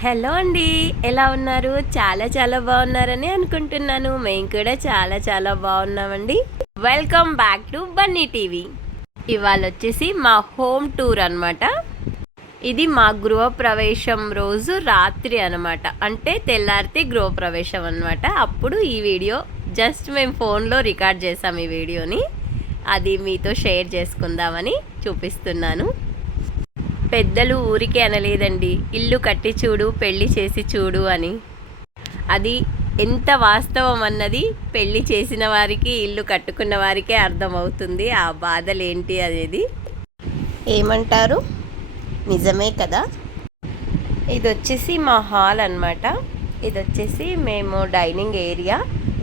Hello అండి, ఎలా ఉన్నారు? చాలా చాలా బాగున్నారని అనుకుంటున్నాను. మేము కూడా చాలా చాలా బాగున్నామండి. Welcome back to Bunny TV. ఇవాళ వచ్చేసి మా హోమ్ టూర్ అనమాట. ఇది మా గృహప్రవేశం రోజు రాత్రి అనమాట. అంటే తెల్లారితే గృహప్రవేశం అనమాట. అప్పుడు ఈ వీడియో జస్ట్ మేము ఫోన్లో రికార్డ్ చేసాం ఈ వీడియోని. అది మీతో షేర్ చేసుకుందామని చూపిస్తున్నాను. పెద్దలు ఊరికే అనలేదండి, ఇల్లు కట్టి చూడు, పెళ్లి చేసి చూడు అని. అది ఎంత వాస్తవం అన్నది పెళ్లి చేసిన వారికి, ఇల్లు కట్టుకున్న వారికే అర్థమవుతుంది ఆ బాధలు ఏంటి అనేది. ఏమంటారు? నిజమే కదా. ఇది వచ్చేసి మా హాల్ అనమాట. ఇది వచ్చేసి మేము డైనింగ్ ఏరియా.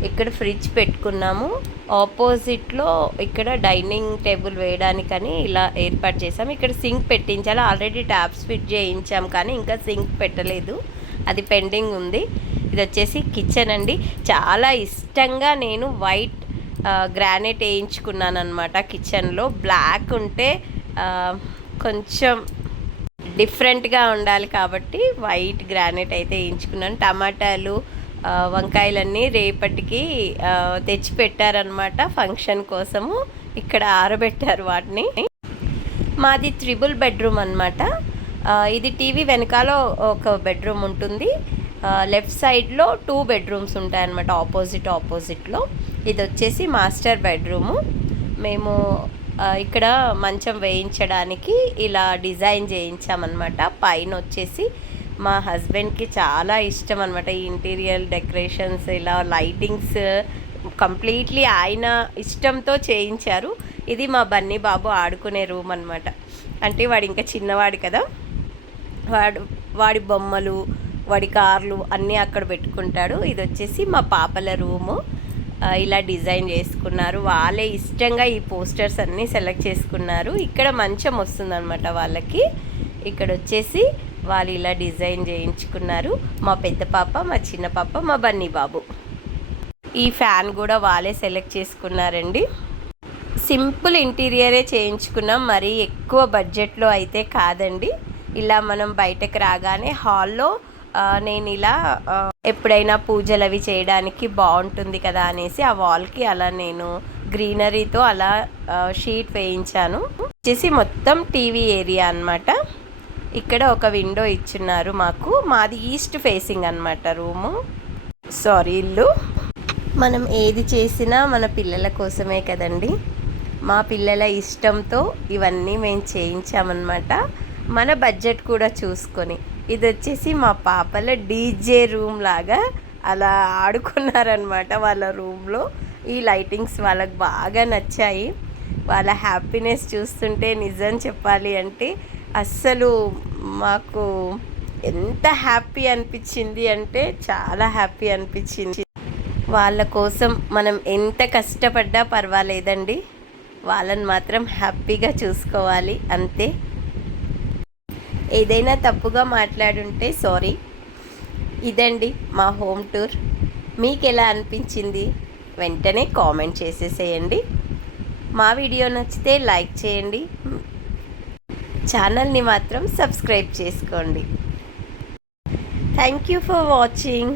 ఇక్కడ ఫ్రిడ్జ్ పెట్టుకున్నాము. ఆపోజిట్లో ఇక్కడ డైనింగ్ టేబుల్ వేయడానికని ఇలా ఏర్పాటు చేసాము. ఇక్కడ సింక్ పెట్టించాలి. ఆల్రెడీ ట్యాప్స్ ఫిట్ చేయించాం కానీ ఇంకా సింక్ పెట్టలేదు, అది పెండింగ్ ఉంది. ఇది వచ్చేసి కిచెన్ అండి. చాలా ఇష్టంగా నేను వైట్ గ్రానైట్ వేయించుకున్నాను అనమాట. కిచెన్లో బ్లాక్ ఉంటే కొంచెం డిఫరెంట్గా ఉండాలి కాబట్టి వైట్ గ్రానైట్ అయితే వేయించుకున్నాను. టమాటాలు, వంకాయలన్నీ రేపటికి తెచ్చి పెట్టారనమాట ఫంక్షన్ కోసము. ఇక్కడ ఆరబెట్టారు వాటిని. మాది 3 బెడ్రూమ్ అనమాట. ఇది టీవీ వెనకాల ఒక బెడ్రూమ్ ఉంటుంది. లెఫ్ట్ సైడ్లో 2 బెడ్రూమ్స్ ఉంటాయన్నమాట, ఆపోజిట్లో. ఇది వచ్చేసి మాస్టర్ బెడ్రూము. మేము ఇక్కడ మంచం వేయించడానికి ఇలా డిజైన్ చేయించామన్నమాట. పైన వచ్చేసి మా హస్బెండ్కి చాలా ఇష్టం అనమాట ఈ ఇంటీరియర్ డెకరేషన్స్, ఇలా లైటింగ్స్ కంప్లీట్లీ ఆయన ఇష్టంతో చేయించారు. ఇది మా బన్నీ బాబు ఆడుకునే రూమ్ అనమాట. అంటే వాడు ఇంకా చిన్నవాడు కదా, వాడి బొమ్మలు, వాడి కార్లు అన్నీ అక్కడ పెట్టుకుంటాడు. ఇది వచ్చేసి మా పాపల రూము. ఇలా డిజైన్ చేసుకున్నారు. వాళ్ళే ఇష్టంగా ఈ పోస్టర్స్ అన్నీ సెలెక్ట్ చేసుకున్నారు. ఇక్కడ మంచం వస్తుందన్నమాట వాళ్ళకి. ఇక్కడ వచ్చేసి వాళ్ళు ఇలా డిజైన్ చేయించుకున్నారు. మా పెద్ద పాప, మా చిన్న పాప, మా బన్నీ బాబు. ఈ ఫ్యాన్ కూడా వాళ్ళే సెలెక్ట్ చేసుకున్నారండి. సింపుల్ ఇంటీరియరే చేయించుకున్నాం, మరీ ఎక్కువ బడ్జెట్లో అయితే కాదండి. ఇలా మనం బయటకు రాగానే హాల్లో నేను ఇలా ఎప్పుడైనా పూజలు అవి చేయడానికి బాగుంటుంది కదా అనేసి ఆ వాల్కి అలా నేను గ్రీనరీతో అలా షీట్ వేయించాను. వచ్చేసి మొత్తం టీవీ ఏరియా అనమాట. ఇక్కడ ఒక విండో ఇచ్చున్నారు మాకు. మాది ఈస్ట్ ఫేసింగ్ అనమాట రూము, ఇల్లు. మనం ఏది చేసినా మన పిల్లల కోసమే కదండి. మా పిల్లల ఇష్టంతో ఇవన్నీ మేము చేయించామన్నమాట, మన బడ్జెట్ కూడా చూసుకొని. ఇది వచ్చేసి మా పాపల డీజే రూమ్ లాగా అలా ఆడుకున్నారనమాట వాళ్ళ రూమ్లో. ఈ లైటింగ్స్ వాళ్ళకి బాగా నచ్చాయి. వాళ్ళ హ్యాపీనెస్ చూస్తుంటే నిజం చెప్పాలి అంటే అస్సలు మాకు ఎంత హ్యాపీ అనిపించింది అంటే చాలా హ్యాపీ అనిపించింది. వాళ్ళ కోసం మనం ఎంత కష్టపడ్డా పర్వాలేదండి, వాళ్ళని మాత్రం హ్యాపీగా చూసుకోవాలి అంతే. ఏదైనా తప్పుగా మాట్లాడుంటే సారీ. ఇదండి మా హోమ్ టూర్. మీకు ఎలా అనిపించింది వెంటనే కామెంట్ చేసేసేయండి. మా వీడియో నచ్చితే లైక్ చేయండి, ఛానల్ని మాత్రం సబ్స్క్రైబ్ చేసుకోండి. Thank you for watching.